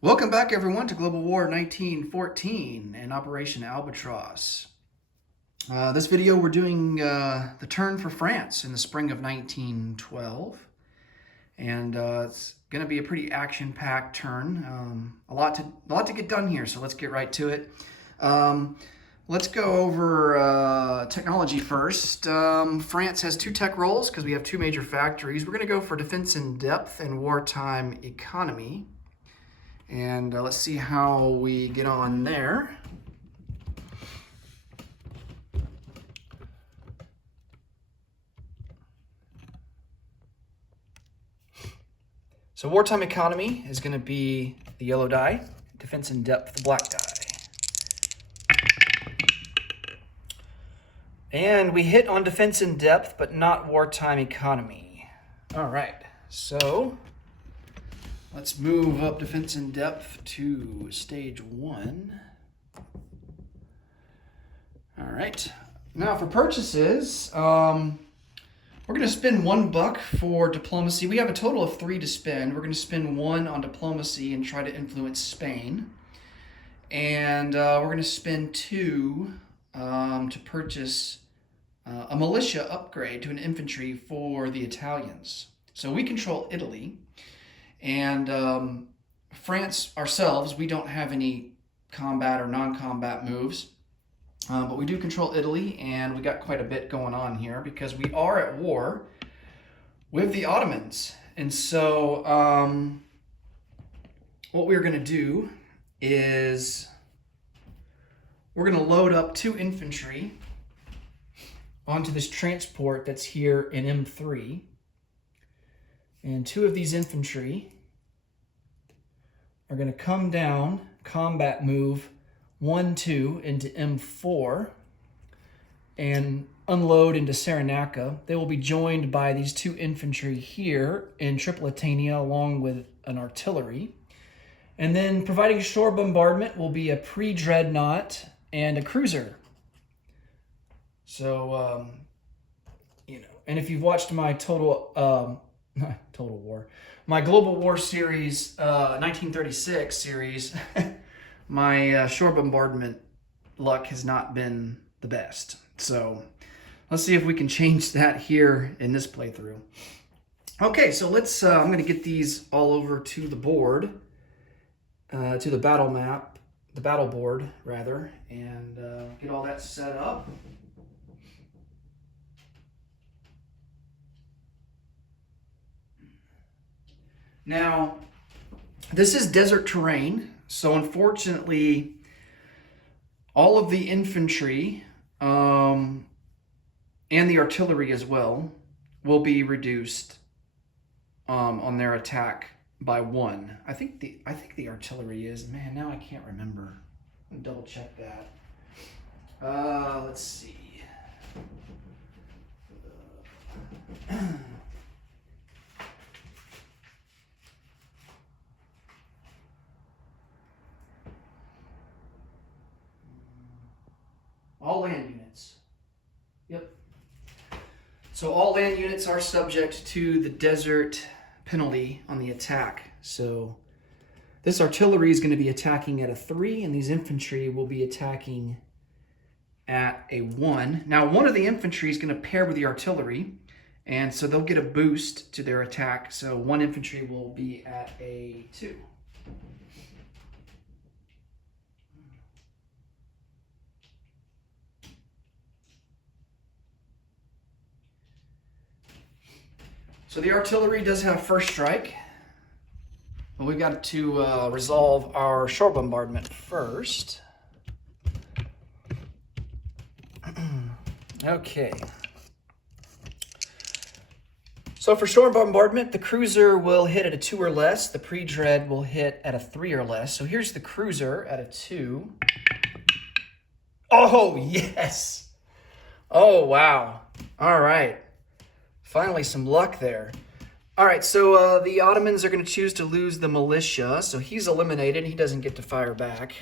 Welcome back, everyone, to Global War 1914 and Operation Albatross. This video, we're doing the turn for France in the spring of 1912. And it's going to be a pretty action-packed turn. A lot to get done here, so let's get right to it. Let's go over technology first. France has two tech roles because we have two major factories. We're going to go for defense in depth and wartime economy. And let's see how we get on there. So wartime economy is going to be the yellow die, defense in depth, the black die. And we hit on defense in depth, but not wartime economy. All right, so let's move up defense in depth to stage 1. All right, now for purchases, we're going to spend $1 for diplomacy. We have a total of 3 to spend. We're going to spend 1 on diplomacy and try to influence Spain. And we're going to spend 2 to purchase a militia upgrade to an infantry for the Italians. So we control Italy. And France ourselves, we don't have any combat or non-combat moves. But we do control Italy, and we got quite a bit going on here because we are at war with the Ottomans. And so what we're going to do is we're going to load up 2 infantry onto this transport that's here in M3. And 2 of these infantry are going to come down, combat move 1, 2 into M4 and unload into Cyrenaica. They will be joined by these 2 infantry here in Tripolitania along with an artillery. And then providing shore bombardment will be a pre-dreadnought and a cruiser. So, and if you've watched my my Global War series, 1936 series, my shore bombardment luck has not been the best. So let's see if we can change that here in this playthrough. Okay, so let's, I'm going to get these all over to the board, to the battle map, the battle board rather, and get all that set up. Now, this is desert terrain. So unfortunately, all of the infantry and the artillery as well will be reduced on their attack by 1. I think the artillery is, man, now I can't remember. Let me double check that. Let's see. All land units. Yep. So all land units are subject to the desert penalty on the attack. So this artillery is going to be attacking at a 3, and these infantry will be attacking at a 1. Now, one of the infantry is going to pair with the artillery, and so they'll get a boost to their attack. So 1 infantry will be at a 2. So the artillery does have first strike, but we've got to resolve our shore bombardment first. Okay. So for shore bombardment, the cruiser will hit at a 2 or less. The pre-dread will hit at a 3 or less. So here's the cruiser at a 2. Oh, yes. Oh, wow. All right. Finally, some luck there. All right, so the Ottomans are going to choose to lose the militia, so he's eliminated. He doesn't get to fire back.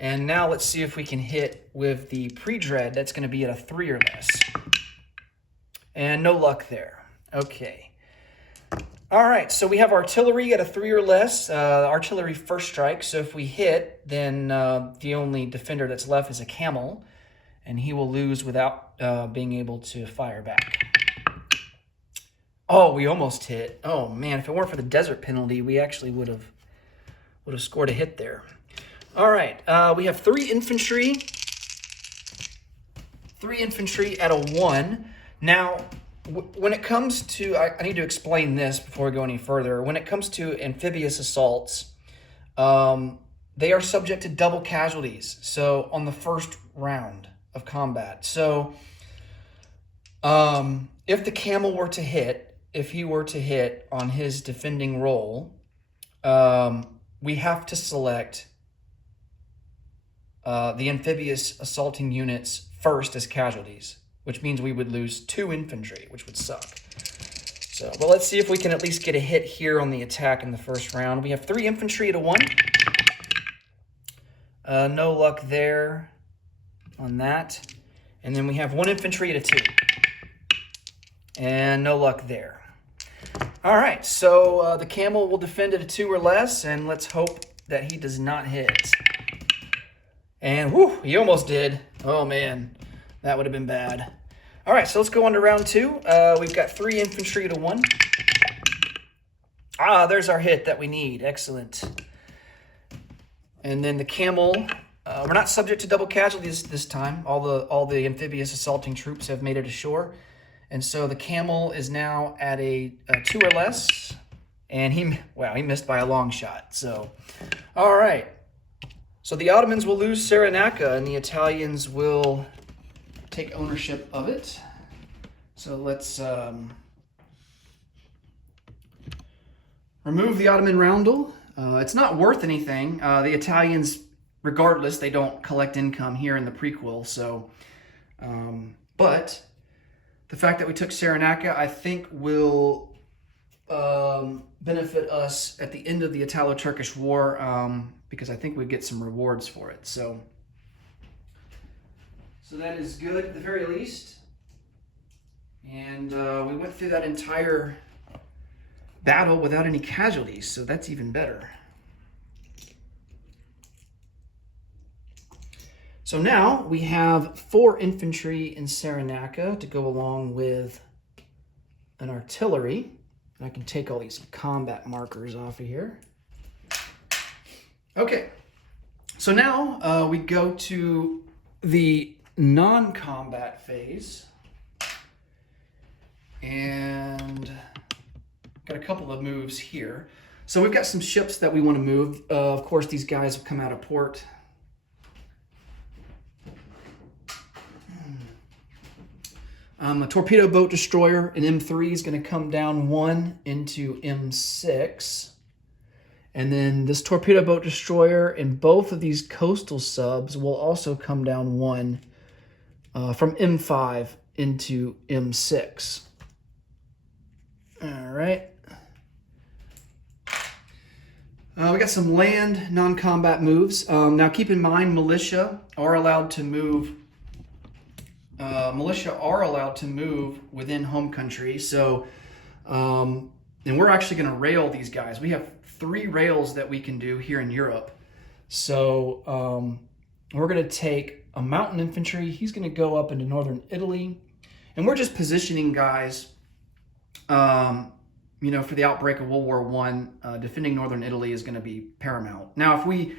And now let's see if we can hit with the pre-dread. That's going to be at a 3 or less. And no luck there. Okay. All right, so we have artillery at a 3 or less, artillery first strike. So if we hit, then the only defender that's left is a camel, and he will lose without being able to fire back. Oh, we almost hit. Oh man, if it weren't for the desert penalty, we actually would have scored a hit there. All right, we have 3 infantry. 3 infantry at a 1. Now, when it comes to, I need to explain this before we go any further. When it comes to amphibious assaults, they are subject to double casualties. So on the first round of combat. So if the camel were to hit, if he were to hit on his defending roll, we have to select the amphibious assaulting units first as casualties, which means we would lose 2 infantry, which would suck. So, but let's see if we can at least get a hit here on the attack in the first round. We have 3 infantry at a 1. No luck there on that. And then we have 1 infantry at a 2. And no luck there. All right, so the camel will defend at a 2 or less, and let's hope that he does not hit. And whew, he almost did. Oh man, that would have been bad. All right, so let's go on to round 2. We've got 3 infantry to 1. Ah, there's our hit that we need. Excellent. And then the camel. We're not subject to double casualties this time. All the amphibious assaulting troops have made it ashore, and so the camel is now at a 2 or less. And he missed by a long shot. So, all right. So the Ottomans will lose Cyrenaica, and the Italians will take ownership of it. So let's remove the Ottoman roundel. It's not worth anything. The Italians, regardless, they don't collect income here in the prequel. So, but the fact that we took Cyrenaica, I think, will benefit us at the end of the Italo-Turkish War, because I think we get some rewards for it. So that is good at the very least. And we went through that entire battle without any casualties, so that's even better. So now we have 4 infantry in Cyrenaica to go along with an artillery. And I can take all these combat markers off of here. Okay, so now we go to the non-combat phase, and got a couple of moves here. So we've got some ships that we want to move. Of course, these guys have come out of port. A torpedo boat destroyer, an M3, is going to come down 1 into M6. And then this torpedo boat destroyer and both of these coastal subs will also come down 1 from M5 into M6. All right. We got some land non-combat moves. Now keep in mind, militia are allowed to move. Within home country. So, and we're actually going to rail these guys. We have 3 rails that we can do here in Europe. So we're going to take a mountain infantry. He's going to go up into northern Italy. And we're just positioning guys, for the outbreak of World War I. Defending northern Italy is going to be paramount. Now, if we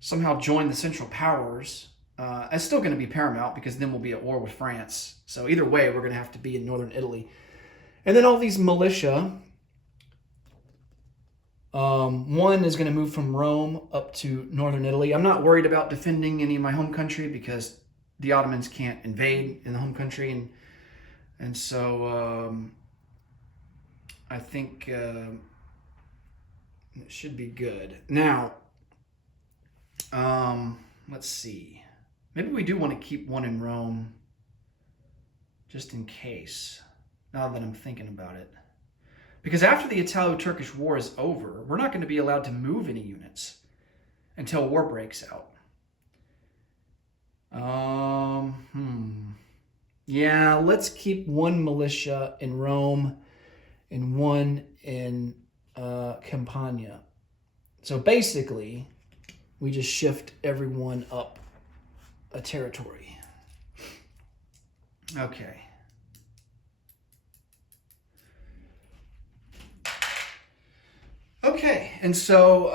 somehow join the Central Powers, it's still going to be paramount, because then we'll be at war with France. So either way, we're going to have to be in northern Italy. And then all these militia, 1 is going to move from Rome up to northern Italy. I'm not worried about defending any of my home country, because the Ottomans can't invade in the home country. And so I think it should be good. Now, let's see. Maybe we do want to keep 1 in Rome, just in case, now that I'm thinking about it. Because after the Italo-Turkish War is over, we're not going to be allowed to move any units until war breaks out. Yeah, let's keep 1 militia in Rome and 1 in Campania. So basically, we just shift everyone up a territory. Okay. Okay, and so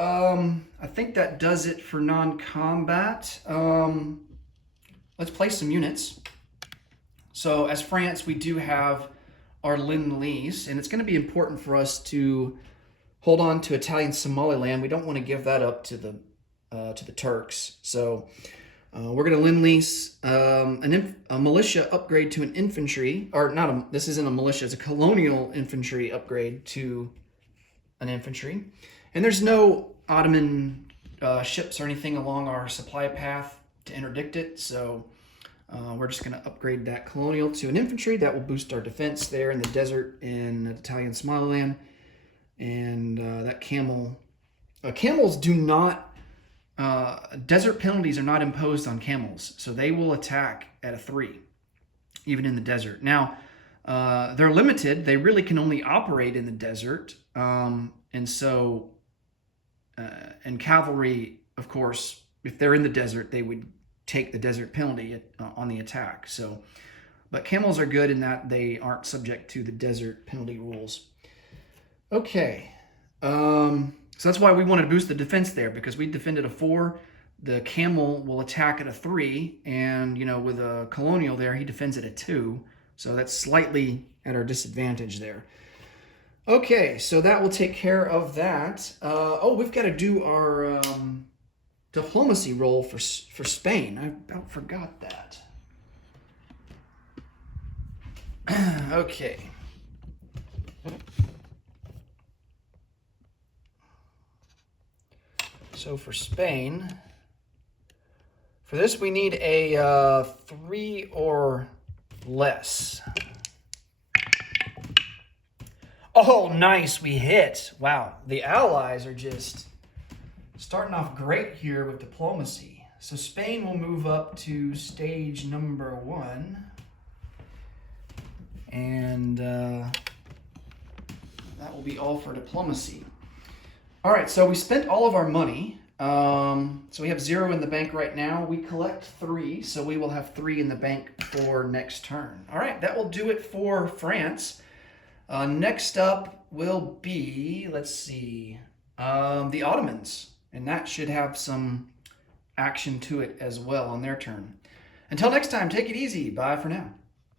I think that does it for non-combat. Let's place some units. So as France, we do have our Lend-Lease, and it's going to be important for us to hold on to Italian Somaliland. We don't want to give that up to the Turks. So we're going to Lend-Lease a militia upgrade to an infantry, or not. This isn't a militia; it's a colonial infantry upgrade to an infantry. And there's no Ottoman ships or anything along our supply path to interdict it, so we're just going to upgrade that colonial to an infantry. That will boost our defense there in the desert in Italian Somaliland. And that camel... camels do not... desert penalties are not imposed on camels, so they will attack at a 3, even in the desert. Now, they're limited. They really can only operate in the desert. And so, and cavalry, of course, if they're in the desert, they would take the desert penalty on the attack. So, but camels are good in that they aren't subject to the desert penalty rules. Okay. So that's why we wanted to boost the defense there, because we defended a 4. The camel will attack at a 3, and, you know, with a colonial there, he defends at a 2. So that's slightly at our disadvantage there. Okay, so that will take care of that. Oh, we've got to do our diplomacy roll for Spain. I about forgot that. Okay. So for Spain, for this we need a 3 or less. Oh, nice, we hit. Wow, the Allies are just starting off great here with diplomacy. So Spain will move up to stage number 1. And that will be all for diplomacy. All right, so we spent all of our money. So we have 0 in the bank right now. We collect 3, so we will have 3 in the bank for next turn. All right, that will do it for France. Next up will be, let's see, the Ottomans. And that should have some action to it as well on their turn. Until next time, take it easy. Bye for now.